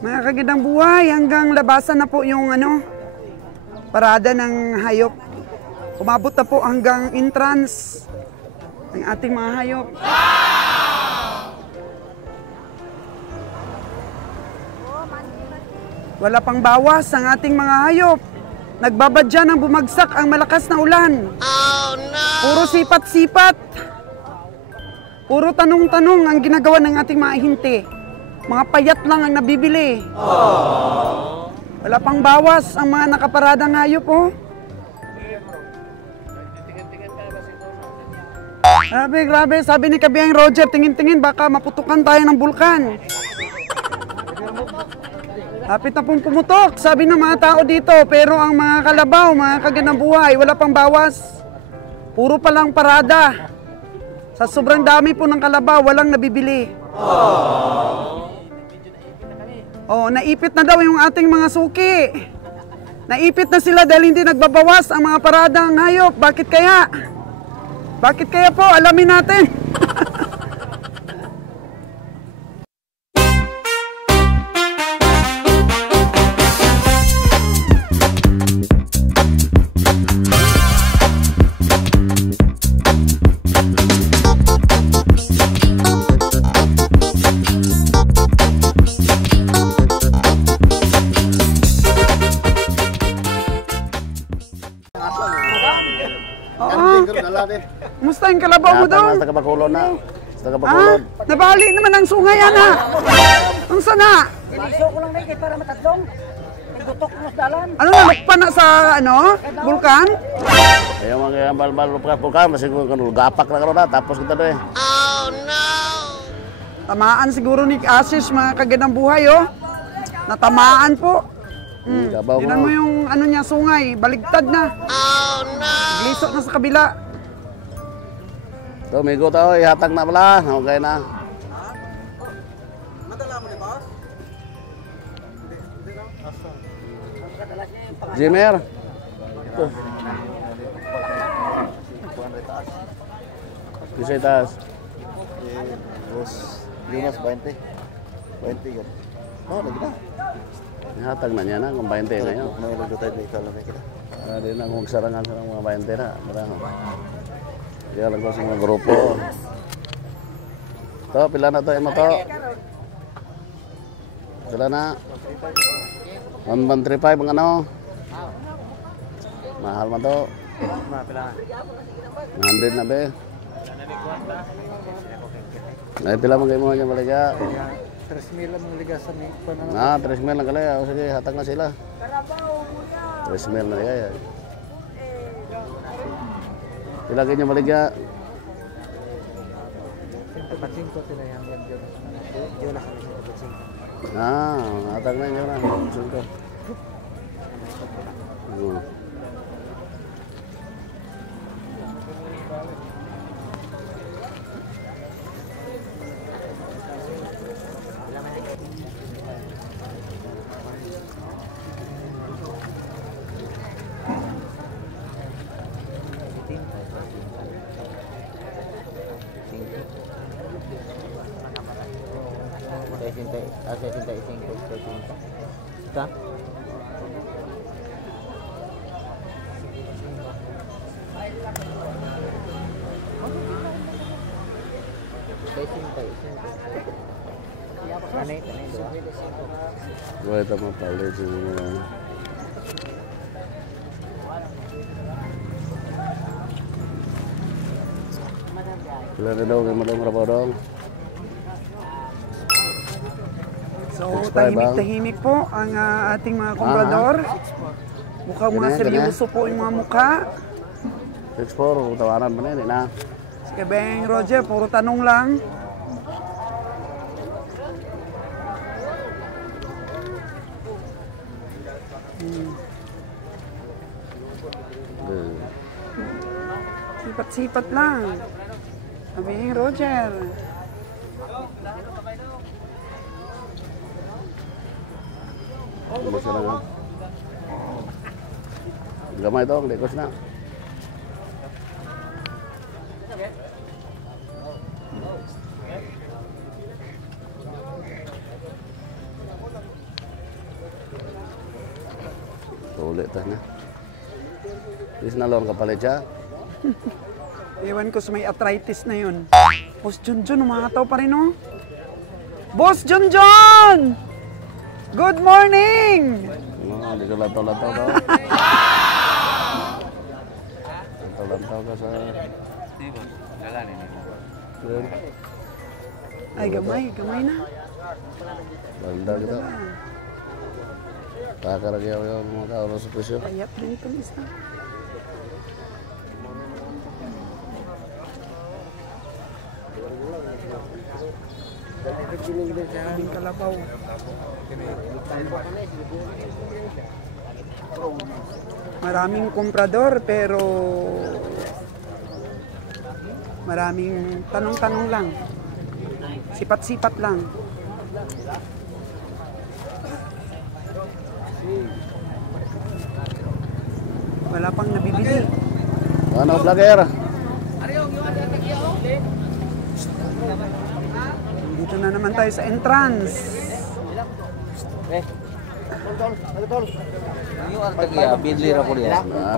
Mga kagandang buhay, hanggang labasan na po yung parada ng hayop. Umabot na po hanggang entrance ng ating mga hayop. Wala pang bawas ang ating mga hayop. Nagbabadya ng bumagsak ang malakas na ulan. Oh, no! Puro sipat-sipat. Puro tanong-tanong ang ginagawa ng ating mga hinti. Mga payat lang ang nabibili. Oh. Wala pang bawas ang mga nakaparadang hayop, oh. Grabe, grabe. Sabi ni Kabiyang Roger, tingin-tingin, baka maputukan tayo ng bulkan. Hapit na pong pumutok, sabi ng mga tao dito. Pero ang mga kalabaw, mga kagandang buhay, wala pang bawas. Puro palang parada. Sa sobrang dami po ng kalabaw, walang nabibili. Oh, naipit na daw yung ating mga suki. Naipit na sila dahil hindi nagbabawas ang mga paradang hayop. Bakit kaya? Bakit kaya po? Alamin natin. Kumusta yung kalabaw mo doon? Sa Kabakulon na. Sa Kabakulon. Nabali naman ang sungay, ana. Ang sana? Iliso ko lang na para matadlong. Nagdutok mo sa dalan. Ano nalukpan na sa bulkan? Ayaw mga balbal bulkan. Masig gapak na karoon na. Tapos kita doon eh. Oh no! Tamaan siguro ni Asis, mga kagandang buhay, oh. Natamaan po. Tingnan mo yung niya, sungay. Baligtad na. Oh no! Glisok na sa kabila. So, migo tao, ihatag na pala. Okay na. Madala mo ni boss? Jimmer. Kisay taas. Terus Limas 20. 20 kan. Oh, lagi na. Ihatag na niya na kung 20 na yun. May nagdutay na ikaw lang kita. Hindi na kung sarangan sa mga 20 na. Marang. Kaya lang ko sa mga grupo. Ito, pila na ito, imo to. Pila na. 1135 ang ano. Mahal man to. Pila na. 100 na be. Ay, pila man kayo mo niya baliga. 3,000 lang ligasan ni ko Ah, na. 3,000 lang kalaya. O sige, hatag na sila. 3,000 na kaya. Pila kayo niya baliga. 105 sila yang yun. Yun na kami sa 105. Ah, hatag na niya na. Sunto. Ika? Boleh tambah paling semua. Bila na daw kay madong rabaw dong. So, tahimik-tahimik po ang ating mga komprador. Mukhang mga seryoso po yung mga mukha. 6-4, tawanan pa na, na. Si Kabeng Roger, puro tanong lang. Sipat-sipat lang. Kabeng Roger. Gamay dong, dekos na. Uli ta na. Dis na lang kapalit siya. Ewan ko sa may arthritis na yun. Boss Junjun, umataw pa rin oh. Boss Junjun! Good morning! Di ka lantaw-lantaw daw. Lantaw-lantaw ka sa... Good. Ay, gamay na. Banda kita. Kakaragyaw yung mga kauro sa presyo. Payat din ito, isa. Kaming kalabaw. Maraming komprador pero maraming tanong-tanong lang. Sipat-sipat lang. Wala pang nabibili. Ano, vlogger? Dito na naman tayo sa entrance.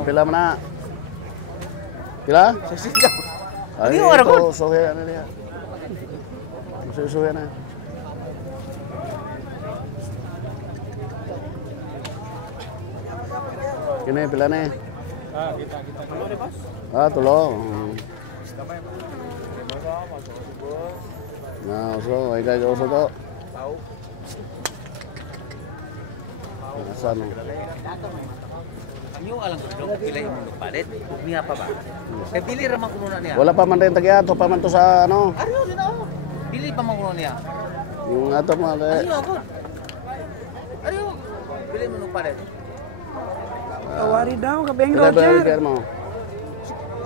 Pila mo na. Pila? Ay, ito, suhe, ano niya? Suhe na. Kini, pila na eh. Tulo. Nah, uso, ay kaya uso to. Asan? Yung alam ko, pila yung mundo palit. Niya pa ba? Kaya pili ramang kuno na niya. Wala pa man rin tagyato pa man to sa ano. Ariyo, din ako. Pili pa man kuno niya. Yung ato mga kaya. Ariyo ako. Ariyo. Pili mundo palit. Tawari daw, kabeng Pila ba yung Roger. mo?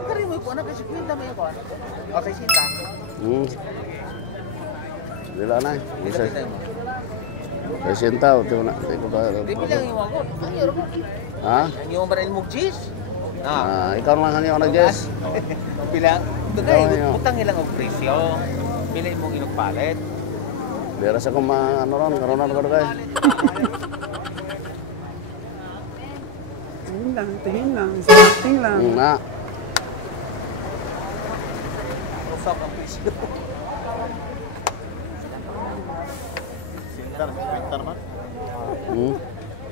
Ariyo mo po, anak kasi kwenta mo yung kuhan. Okay, sinta. Dila na. Kita mo. Kasi sintaw, ito na. Di bilang yung ako. Ariyo mo. Ha? Ang yung barin mo cheese. Ikaw naman hangiw na Jess. Bilang. Ikaw, Dugay, ano? utang ilang og presyo. Pili mong inugpalit. Bira sa kung ano ron, karonan ko kay. Tingin lang, starting lang. Na. Usap ang presyo. Sintar, kwenta naman.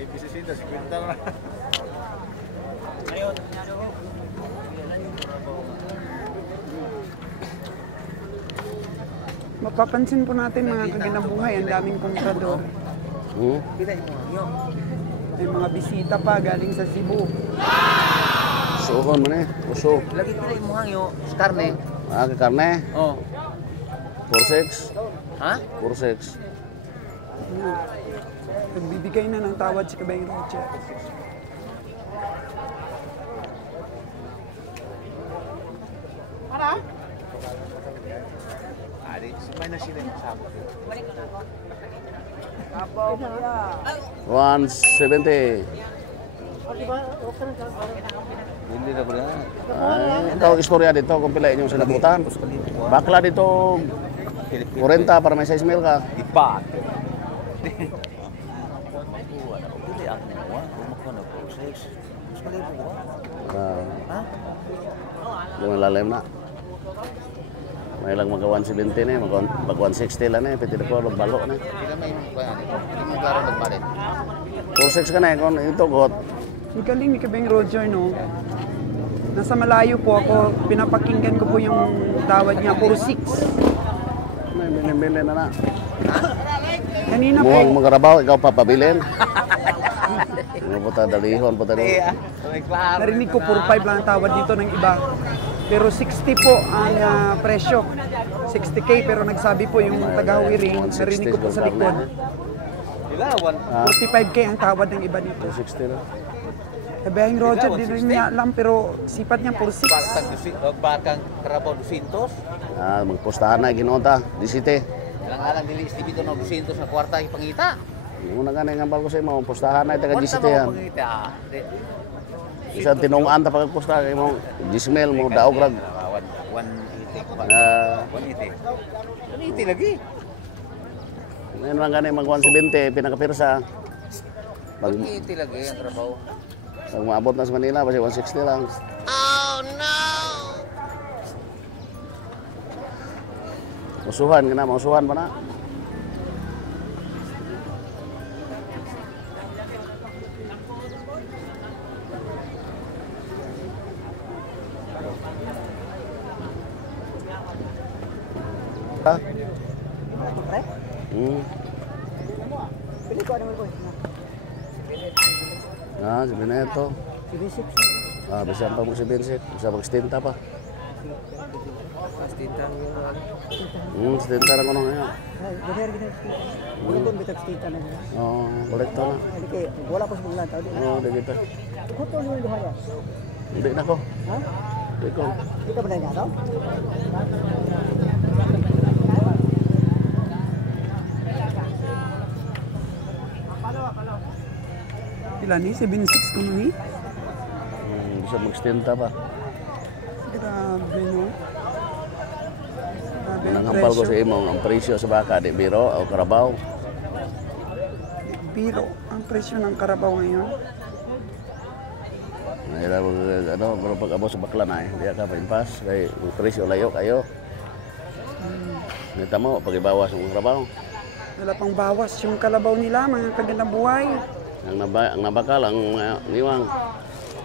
ABC Sintar, si kwenta naman. Mapapansin po natin mga kaginabuhay, ang daming komprador. Pila yung mga yun. May mga bisita pa galing sa Cebu. Suhon mo na eh. Uso. Lagi pila yung mga yun. Karne. Karne. Oh. 4-6. Ha? 4-6. Nagbibigay na ng tawad si Kabeng Roger. Sumay na sila yung sabot. 170. Hindi na pala. Ito ang istorya dito kung pila inyong sinabutan. Bakla dito 40 para may 6 mil ka. Ipat. Pili ako na mo. Kumakwa na po. 6. Mas malibo ko. Ha? Hindi malalim na. May lang mag 170 na eh, mag 160 lang eh, piti ko balo na. Pila may hindi mo klaro nagpalit. 4-6 ka na eh, kung ito got. Ang galing ni Kabeng Roger, no? Nasa malayo po ako, pinapakinggan ko po yung tawad niya, puro 6. May binibili na na. Kanina po, Mukhang magarabaw, ikaw papabilin. Ano po ta, dalihon po ta doon. narinig ko puro 5 lang ang tawad dito ng iba. Pero 60 po ang presyo. 60K pero nagsabi po yung taga-Huiring, narinig ko po sa likod. Pila? 45K ang tawad ng iba dito. 60 na. Kabeng Roger, di rin niya alam pero sipat niya puro 6. Bakang Carabao 200. Magpostahan na, ginota, 17. Alang dili istibito na 200 na kwarta ipangita. Una nga na yung ambal ko sa imo, postahan na, taga 17 yan. Pangita. Isang tinungaan ta pagpostahan, kayo mo, 10 mil mo, daog rag. 180. 180 lagi. Ngayon lang ganun, mag 170, pinakapirsa. 180 lagi ang trabaho. Pag maabot na sa Manila, basta 160 lang. Usuhan ka na, mausuhan pa na. Ha? Pili ko naman ko. Ah, si Beneto. Si Basic. Ah, bisa pa mo si Vincent. Bisa mag-stinta pa. Stinta Stinta na ko na ngayon. Bener gina. Wala ko bitag stita na. Oo, kolekta na. Kaya wala ko sa mga tao. Oo, di kita. Ko to yung duha ya. Hindi na ko. Ha? Hindi ko. Kita ba na daw? Pila ni 76 ko ni. Bisa mag-stinta pa. Grabe no. Grabe ang Nanghambal ko presyo. sa imo ang presyo sa baka, di biro o karabaw. Biro ang presyo ng karabaw ngayon. Nahira mo, ano, pero pag amo sa bakla na hindi ka pa-impas. Kaya ang presyo layo kayo. Nita mo, pag ibawas ang karabaw. Wala pang bawas yung kalabaw nila, mga kagandang buhay. Ang nabakal, ang niwang.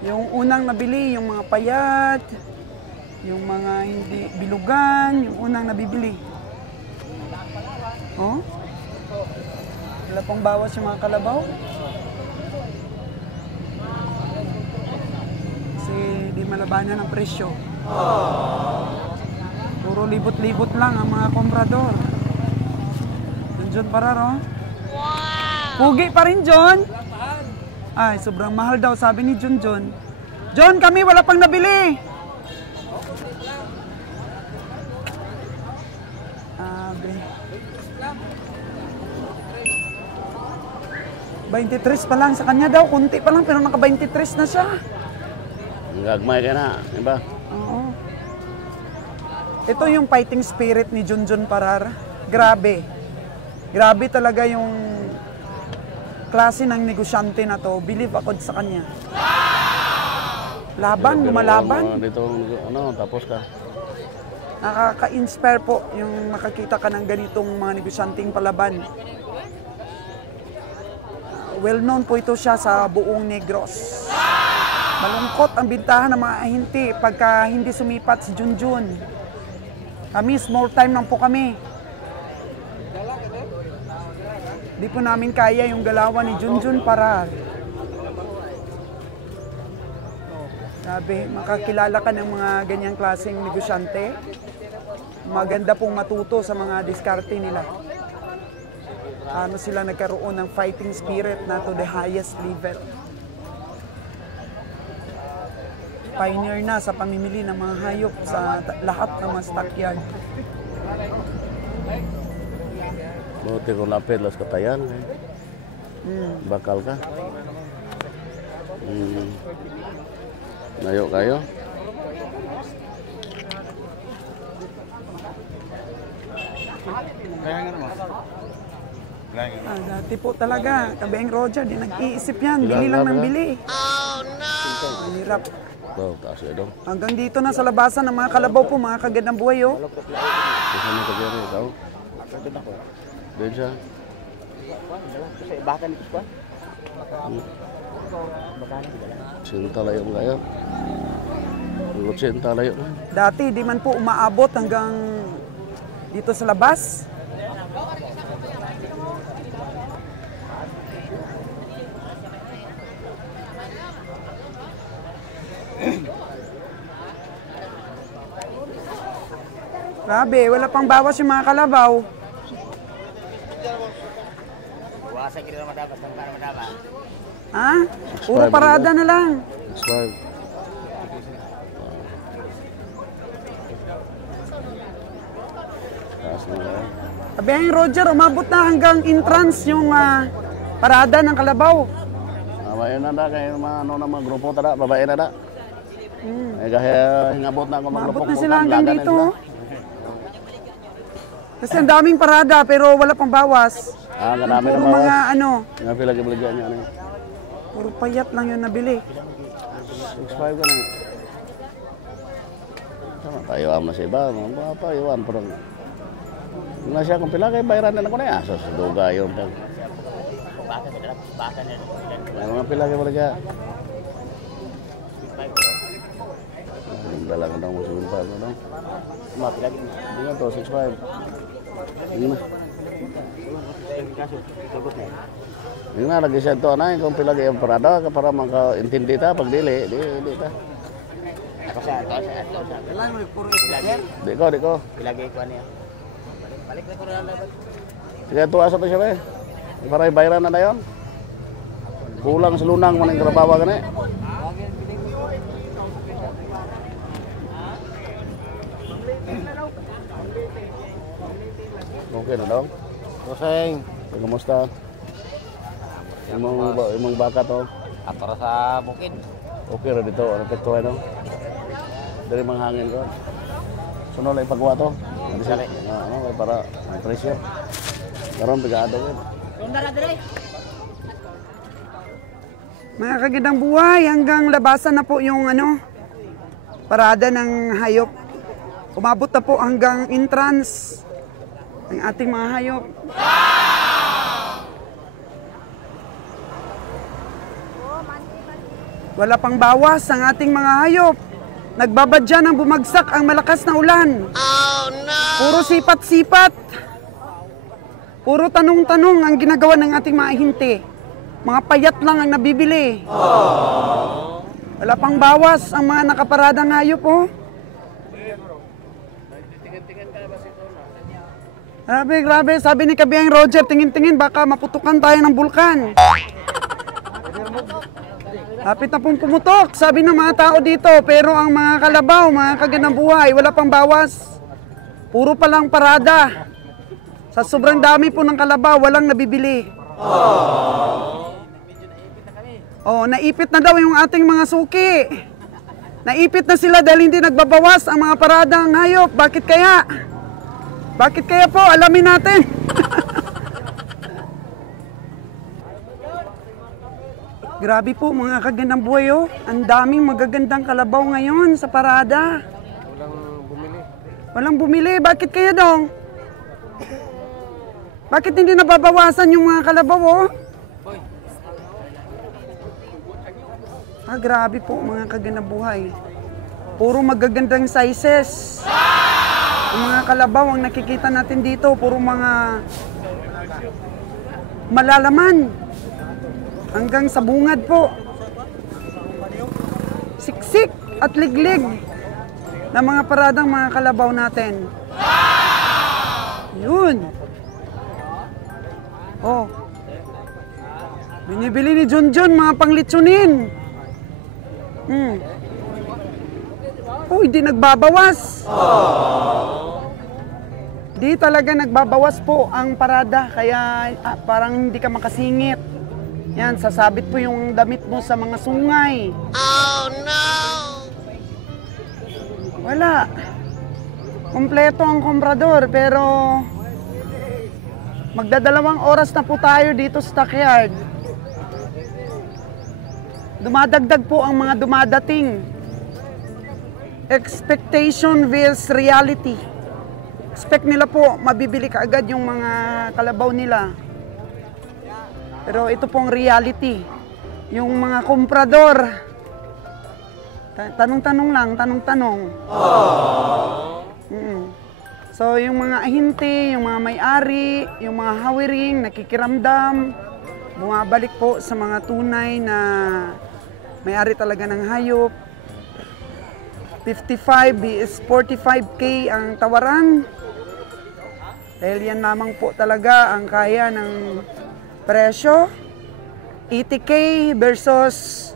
Yung unang nabili, yung mga payat, yung mga hindi bilugan, yung unang nabibili. Oh? Wala pang bawas yung mga kalabaw. Kasi di malabanan ang presyo. Puro libot-libot lang ang mga komprador. John Pararo. Pugi pa rin, John. Ay, sobrang mahal daw, sabi ni John. John, kami wala pang nabili. Abe. 23 pa lang sa kanya daw, kunti pa lang, pero naka 23 na siya. Ang gagmay ka na, di ba? Oo. Ito yung fighting spirit ni John Parar. Grabe. Grabe talaga yung klase ng negosyante na to. Believe ako sa kanya. Laban, lumalaban. Dito, ano, tapos ka. Nakaka-inspire po yung makakita ka ng ganitong mga negosyanteng palaban. Well known po ito siya sa buong Negros. Malungkot ang bintahan ng mga ahinti pagka hindi sumipat si Junjun. Kami, small time lang po kami. Di po namin kaya yung galawan ni Junjun Parar. Sabi, makakilala ka ng mga ganyang klaseng negosyante. Maganda pong matuto sa mga diskarte nila. Ano sila nagkaroon ng fighting spirit na to the highest level. Pioneer na sa pamimili ng mga hayop sa lahat ng mga stockyard. Buti kung lapit las katayan. Bakal ka. Layo kayo. Dati po talaga, Kabeng Roger, di nag-iisip yan. Bili lang ng bili. Oh no! Ang hirap. Ito, taas ya dong. Hanggang dito na sa labasan ng mga kalabaw po, mga kagandang buhay oh. Bisa mo kagari, ikaw? Doon siya. Bahkan itu pa. Sinta layo mo kayo. Sinta layo na. Dati, di man po umaabot hanggang dito sa labas. Grabe, wala pang bawas yung mga kalabaw. Wasa kira madabas ng para madabas. Ha? Puro parada na lang. 6'5". Taas na kayo. Sabi ang Roger, umabot na hanggang entrance yung parada ng kalabaw. Babae na da, kaya mga ano na mga grupo tada, babae na da. Kaya hingabot na ako mga grupo. Umabot na sila hanggang dito. Kasi ang daming parada pero wala pang bawas. Kadami Puro na mga ano, Nga pila gibaligyan niya ano. puro payat lang yung nabili. subscribe ka na. Sama tayo ama sa iba, mga pa, iwan. Pero, na siya kung pila kayo, bayaran na lang ko na yan. So, duga yun. Mga pila kayo mo na dalang daw mo 7.5 no. Mati lagi. Dengan to 6.5. Ini mah. Ini na lagi sa to na kung pila kay parada ka para maka-intindi ta pag dili, di ta. Ako sa to sa. Dalan mo puro lagi. Di ko. Lagi ko niya. Balik na ko na lang. Sige to asa to siya ba? Para bayaran na dayon. Kulang sa lunang man ang trabaho gani. Okay na daw? Kuseng. Kumusta? Imong baka to? Atara sa bukid. Okay ra dito, ano pekto ano? Dari manghangin ko. Sunod lang ipagawa to. Ano siya? Ano para may presyo. Karon bigado yun. Mga kagandang buhay, hanggang labasan na po yung parada ng hayop. Umabot na po hanggang entrance ng ating mga hayop. Wala pang bawas ang ating mga hayop. Nagbabadya ng bumagsak ang malakas na ulan. Oh, no! Puro sipat-sipat. Puro tanong-tanong ang ginagawa ng ating mga hinti. Mga payat lang ang nabibili. Wala pang bawas ang mga nakaparadang hayop, oh. Grabe. Sabi ni Kabiyang Roger, tingin-tingin, baka maputukan tayo ng bulkan. Hapit na pong pumutok, sabi ng mga tao dito. Pero ang mga kalabaw, mga kagandang buhay, wala pang bawas. Puro pa lang parada. Sa sobrang dami po ng kalabaw, walang nabibili. Naipit na daw yung ating mga suki. Naipit na sila dahil hindi nagbabawas ang mga paradang hayop. Bakit kaya? Bakit kaya po? Alamin natin. Grabe po mga kagandang buhay, oh. Ang daming magagandang kalabaw ngayon sa parada. Walang bumili. Bakit kaya dong? Bakit hindi nababawasan yung mga kalabaw, oh? Grabe po mga kagandang buhay. Puro magagandang sizes. Ang mga kalabaw ang nakikita natin dito, puro mga malalaman. Hanggang sa bungad po. Siksik at liglig na mga paradang mga kalabaw natin. Yun. Binibili ni Junjun mga panglitsunin. Hindi nagbabawas. Di talaga nagbabawas po ang parada, kaya parang hindi ka makasingit. Yan, sasabit po yung damit mo sa mga sungay. Oh no! Wala. Kompleto ang komprador, pero magdadalawang oras na po tayo dito sa stockyard. Dumadagdag po ang mga dumadating. Expectation versus reality. Expect nila po, mabibili kaagad yung mga kalabaw nila. Pero ito pong reality. Yung mga komprador, tanong-tanong lang, tanong-tanong. So yung mga ahinti, yung mga may-ari, yung mga hawiring, nakikiramdam, bumabalik po sa mga tunay na may-ari talaga ng hayop. 55 is 45K ang tawaran. Dahil yan lamang po talaga ang kaya ng presyo. 80K versus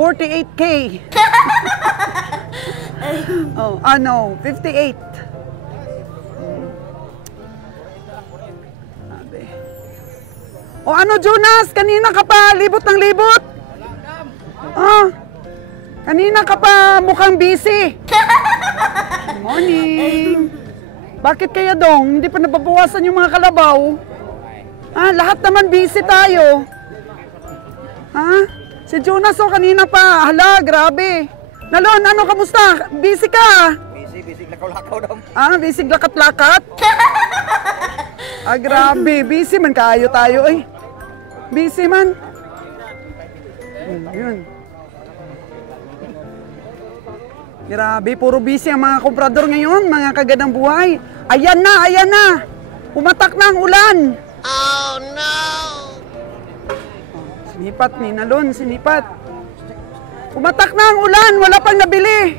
48K. 58. Ano Jonas? Kanina ka pa libot ng libot? Kanina ka pa mukhang busy. Good morning. Bakit kaya dong? Hindi pa nababawasan yung mga kalabaw? Lahat naman busy tayo. Si Si Jonas, oh, kanina pa. Hala, grabe. Nalon, ano, kamusta? Busy ka? Busy, lakaw-lakaw daw. Ah, busy lakat-lakat? Ah, grabe. Busy man kayo tayo, eh. Busy man. Yun. Grabe, puro busy ang mga komprador ngayon, mga kagandang buhay. Ayan na. Pumatak na ang ulan. Oh, no! Sinipat ni Nalon, sinipat. Pumatak na ang ulan, wala pang nabili.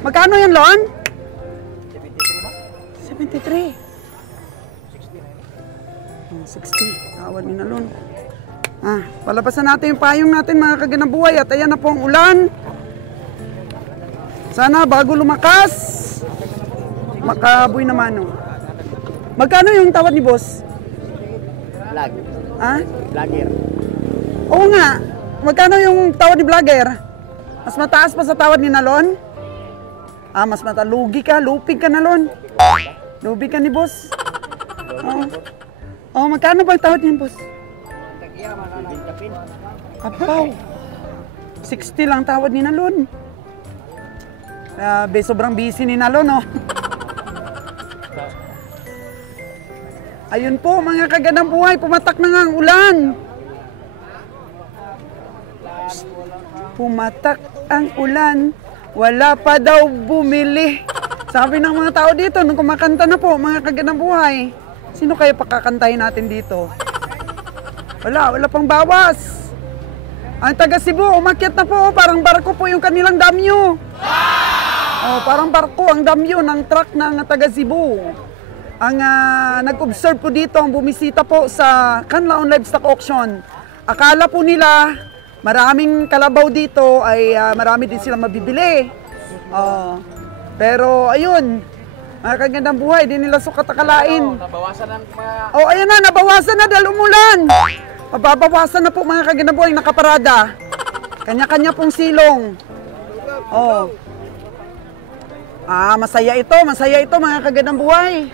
Magkano yan, Lon? 73. 60. Tawad ni Nalon. Ah, palabasan natin yung payong natin, mga kagandang buhay. At ayan na po ang ulan. Sana bago lumakas, makaboy naman, no? Magkano yung tawad ni boss? Vlog. Ha? Vlogger. Oo nga. Magkano yung tawad ni vlogger? Mas mataas pa sa tawad ni Nalon? Ah, mas mataas. Lugi ka, lupig ka, Nalon. Lupig ka ni boss. Oo, magkano ba yung tawad niya, boss? Apaw. 60 lang tawad ni Nalon. Sobrang busy ni Nalon, no? Ayun po, mga kagandang buhay, pumatak na nga ang ulan. Pumatak ang ulan, wala pa daw bumili. Sabi ng mga tao dito, nung kumakanta na po, mga kagandang buhay, sino kaya pakakantahin natin dito? Wala pang bawas. Ang taga Cebu, umakyat na po, parang barko po yung kanilang damyo. Oh, parang barko ang damyo ng truck ng taga Cebu. Ang nag-observe po dito, ang bumisita po sa Canlaon Livestock Auction. Akala po nila maraming kalabaw dito ay marami din sila mabibili. Pero ayun, mga kagandang buhay, di nila sukat akalain. Nabawasan ng mga... Oh, ayan na, nabawasan na dahil umulan. Mababawasan na po, mga kagandang buhay, nakaparada. Kanya-kanya pong silong. Oh. Masaya ito, mga kagandang buhay.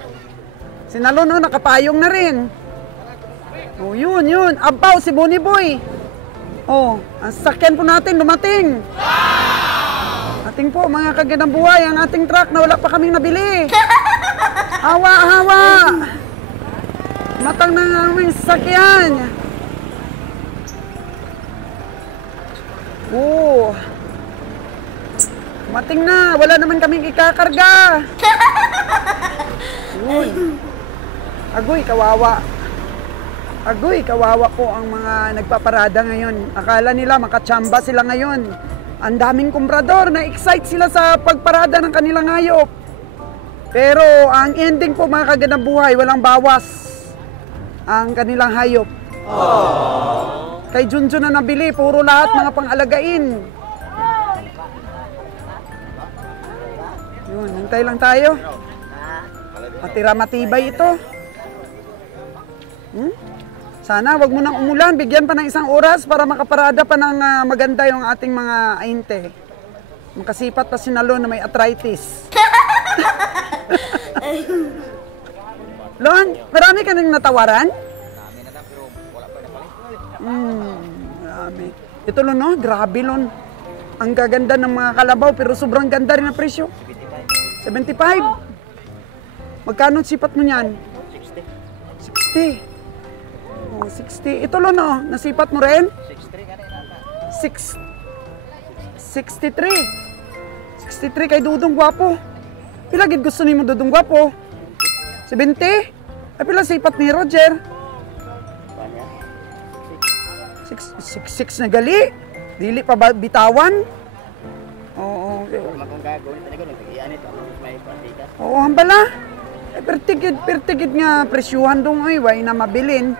Si Nalon, nakapayong na rin. Oh, yun. Abaw, si Bonnie Boy. Oh, ang sakyan po natin, dumating. Ating po, mga kagandang buhay, ang ating truck na wala pa kaming nabili. Hawa. Matang na ng aming sakyan. Oh. Dumating na, wala naman kaming ikakarga. Uy. Agoy, kawawa po ang mga nagpaparada ngayon. Akala nila makatsamba sila ngayon. Ang daming kumprador, na-excite sila sa pagparada ng kanilang hayop. Pero ang ending po, mga kagandang buhay, walang bawas ang kanilang hayop. Kay Junjun na nabili, puro lahat mga pang-alagain. Yun, hintay lang tayo. Matira matibay ito. Sana wag mo nang umulan, bigyan pa ng isang oras para makaparada pa ng maganda yung ating mga ainte. Makasipat pa si Nalon na may arthritis. Lon, marami ka nang natawaran? Marami. Ito Lon, no? Grabe Lon. Ang gaganda ng mga kalabaw pero sobrang ganda rin ang presyo. 75. Magkano sipat mo niyan? 60. Oh, 60. Ito Lon, no? Nasipat mo rin? 63. 63 kay Dudong Gwapo. Pila gid gusto nimo Dudong Gwapo? 70? Ay pila sipat ni Roger? 6 na gali. Dili pa bitawan. Oo. Oo, hambala. Pertigid nga presyuhan dong ay way na mabilin.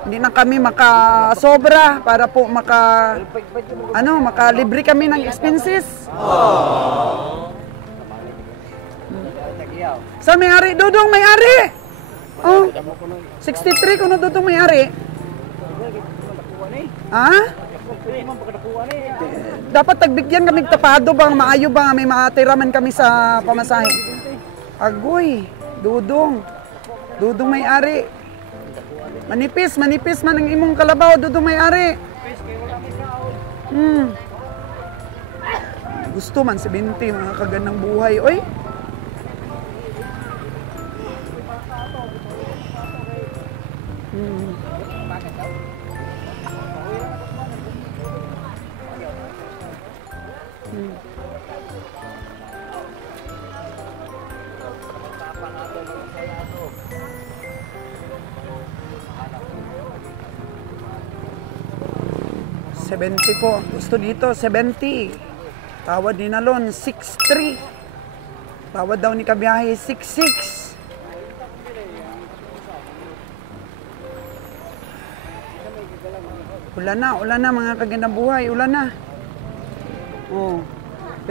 Hindi na kami makasobra para po makalibre kami ng expenses. Sa may-ari, Dudong may-ari. Oh, 63 kuno Dudong may-ari. Ha? Dapat tagbigyan kami tapado bang maayo ba may matiraman kami sa pamasahe. Agoy, Dudong may-ari. Manipis man ang imong kalabaw, Dudong may-ari. Gusto man 70 mga kagandang buhay, oy. $70 po. Gusto dito, 70. Tawad ni Nalon, 6.3. Tawad daw ni Kabiyahe, 6.6. Ulan na mga kagandang buhay, ulan na. Oh.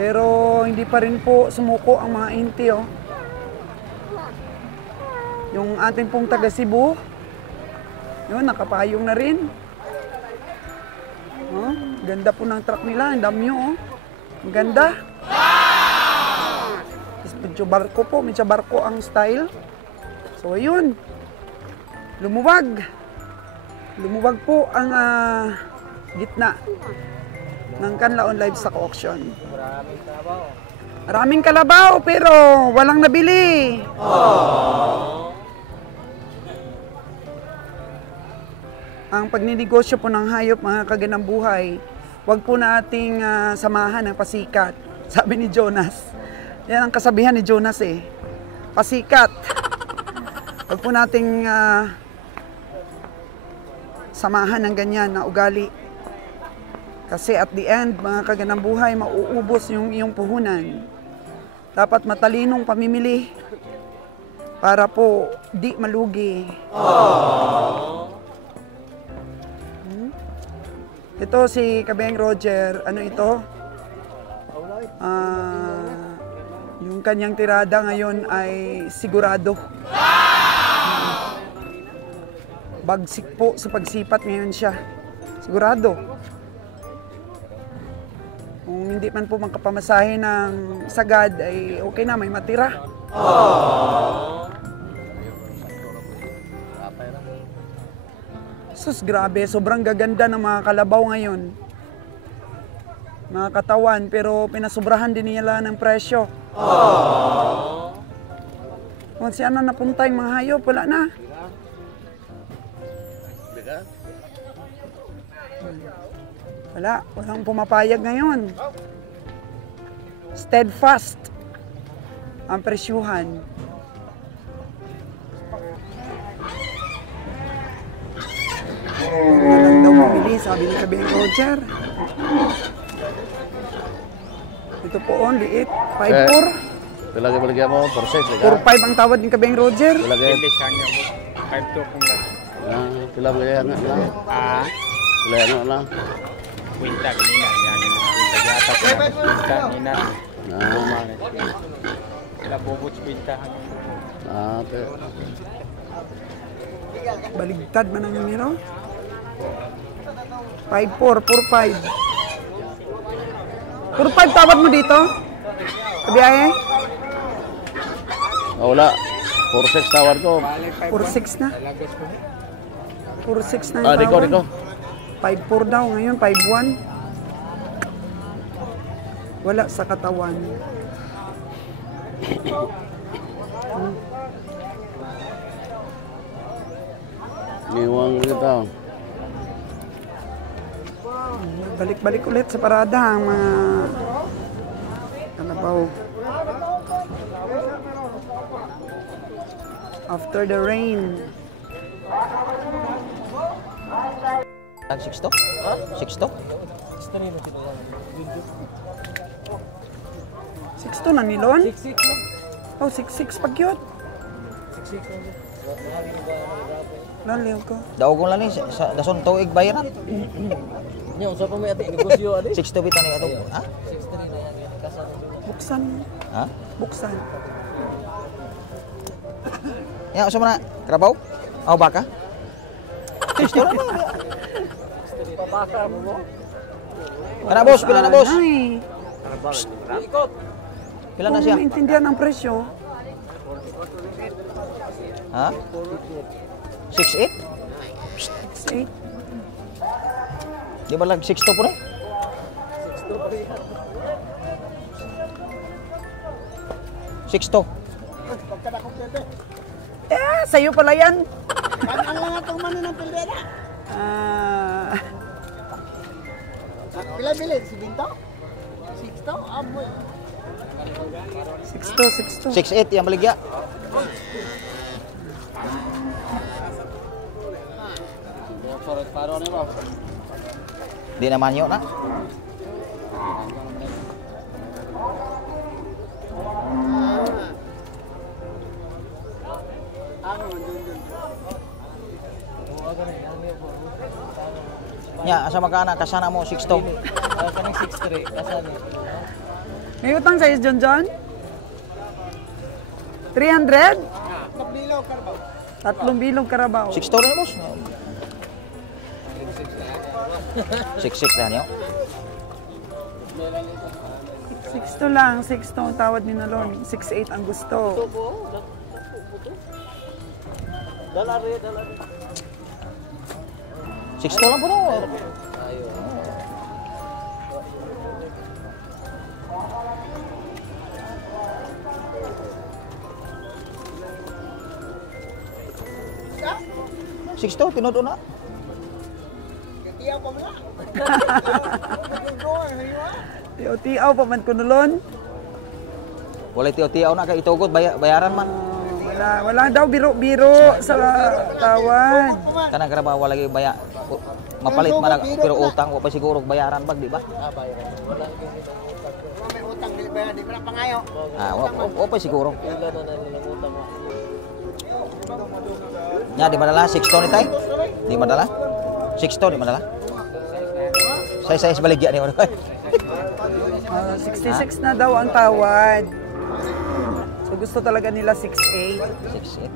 Pero hindi pa rin po sumuko ang mga inti, oh. Yung ating pong taga Cebu, yun, nakapayong na rin. Oh, ganda po ng truck nila, ang dami nyo, oh. Ang ganda. Medyo barko po, medyo barko ang style. So, ayun. Lumuwag. Lumuwag po ang gitna ng Canlaon Livestock Auction. Maraming kalabaw, pero walang nabili. Ang pagninegosyo po ng hayop, mga kagandang buhay, wag po nating samahan ng pasikat. Sabi ni Jonas. Yan ang kasabihan ni Jonas eh. Pasikat. Wag po nating samahan ng ganyan na ugali. Kasi at the end, mga kagandang buhay, mauubos yung iyong puhunan. Dapat matalinong pamimili para po di malugi. Ito si Kabeng Roger, ano ito? Yung kanyang tirada ngayon ay sigurado. Bagsik po sa pagsipat ngayon siya. Sigurado. Kung hindi man po makapamasahe ng sagad, ay okay na, may matira. Sus, grabe. Sobrang gaganda ng mga kalabaw ngayon. Mga katawan, pero pinasobrahan din nila ng presyo. Kung si ano napunta yung mga hayop, wala na. Walang pumapayag ngayon. Steadfast ang presyuhan. Walang daw mabili, sabi ni Kabeng Roger. Ito po on, liit. 5.4. Pilagi baligyan mo, 4.6. 4.5 ang tawad ni Kabeng Roger. Pilagi. 5.2 kung lang. Pilagi baligyan nga lang. Pilagi nga lang. Quinta, kanina. Yan yung quinta. Yata po na. Quinta, kanina. Sila bubot sa quinta. Okay. Baligtad man ang numero. 5.4, 4.5. 4.5 tawad mo dito? Kabiyahe? Wala. 4.6 tawar ko. 4.6 na. 4.6 na yung Riko. tawad. 5.4 daw ngayon, 5.1. Wala sa katawan. Iwang kita. Balik-balik ulit sa parada ang mga kalabaw. After the rain. 6 to? 6 to? 6 na nilon? 6-6 na. Oh, 6-6 pag yun. 6-6 na. Laliw ko. Daw ko lang sa dason tuig bayaran. Nya usa pa may ati negosyo adi. 6 to bitan ni ato. Ha? 6 na yan kasar. Buksan. Ha? Buksan. Ya, usa man trabaho? Aw baka? 6 to na. Pabaka mo. Ana boss, pila na boss? Ay, Ikot. Pila na siya? kung maintindihan ang presyo, Ha? 6'8"? 6-8. Di ba lang 6 to po na? Sixto. Sa'yo pala yan. Ang lang itong mano ng pildera. Pila bilit? Si Binto? 6 Amoy. 6-2. 6-8 yang baligya. Di naman yun na. Ya, asa magkana kasana mo 6-2. Kanang 6-3. Kasan ni? May utang sa'yo, John? 300? 3 bilog karabaw. 6-2 rin, boss. 6-6 lang yun. 6-2 lang, 6-2 ang tawad ni Nalon. 6-8 ang gusto. Dala rin. 6-2 lang po no. Sixto, tinudo na. Tiyaw pa man kunulon. Wala tiyaw na kay itugod bayaran man. Wala daw biro-biro sa tawad. Kanang trabaho lagi mapalit man pero utang wa pa siguro bayaran bag di ba? May utang, di ba na pangayo? Wa pa siguro. Wala na nilang utang. Nya di madala 6 ton tay? Di madala? 6 ton di madala? Saya sebaligya ni mo. 66 na daw ang tawad. So gusto talaga nila 6-8. 6-8.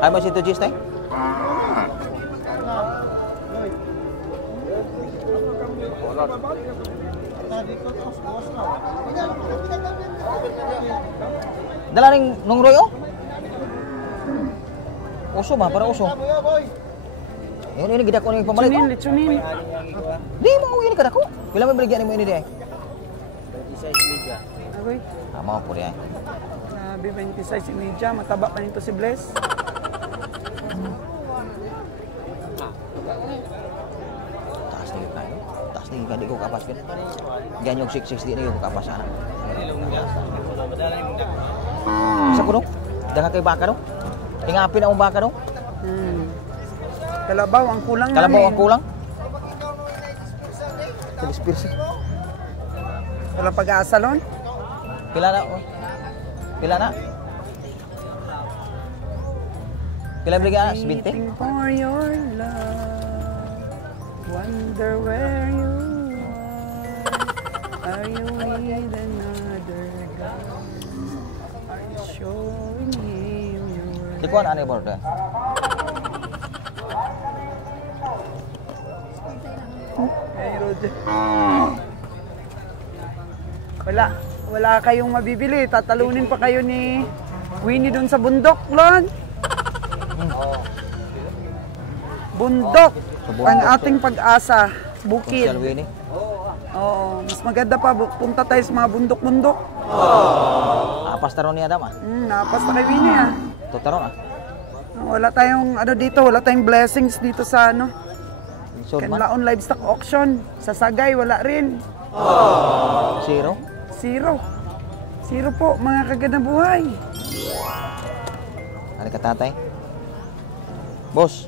Ay mo si Tujis tay? Dala ring nung Roy oh. Uso ba? Para uso. Ini gida ko ning pamalit. Litsunin. Di mo ini kada ko. Pila man baligyan mo ini di ay? 26 media. Agoy. Amo po di ay. Grabe, 26 media. Mataba pa nito si Bless. Taas ni kayo. Taas ni di ko kapas kin. Ganyog 66 di ko kapas ana. Sa kuno? Daga kay baka do. Tingapin ang baka do. Kalabaw ang kulang Kalabaw namin. ang kulang. Kalis Walang pag-asa lon. Pila na? Oh. Pila na? Pila bigyan? 20? Waiting for your love. Wonder where you are. Are you with another guy? Are you showing him your Di ko ano yung border. Hey, Roger. Wala kayong mabibili. Tatalunin pa kayo ni Winnie doon sa bundok, Lon. Bundok. Ang ating pag-asa. Bukid. Social Winnie. Oo, mas maganda pa. Punta tayo sa mga bundok-bundok. Apas taron niya dama. Napas na kay Winnie ah. Tutaron ah. Wala tayong ano dito, wala tayong blessings dito sa ano. Sod man. Kanlaon livestock auction. Sa Sagay, wala rin. Zero. Zero po, mga kagandang buhay. Ano ka tatay? Boss,